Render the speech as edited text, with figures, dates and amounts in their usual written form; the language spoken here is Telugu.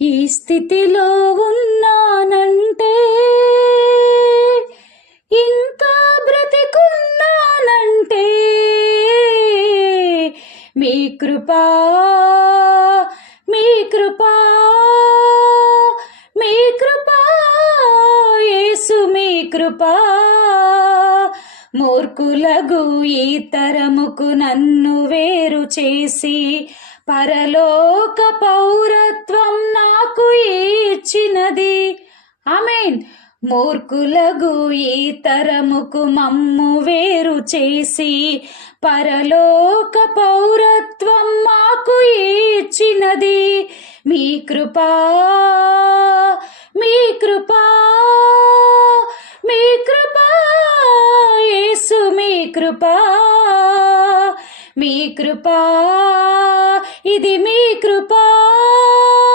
ఈ స్థితిలో ఉన్నానంటే, ఇంకా బ్రతికున్నానంటే మీ కృపా, మీ కృపా, మీ కృపా యేసు, మీ కృపా. మూర్ఖులగు ఈ తరముకు నన్ను వేరు చేసి పరలోక పౌరత్వం నాకు ఇచ్చినది. ఆమేన్. మూర్ఖులగు ఈ తరముకు మమ్ము వేరు చేసి పరలోక పౌరత్వం మాకు ఇచ్చినది. మీ కృపా, మీ కృపా, మీ కృపా యేసు, మీ కృపా, మీ కృపా.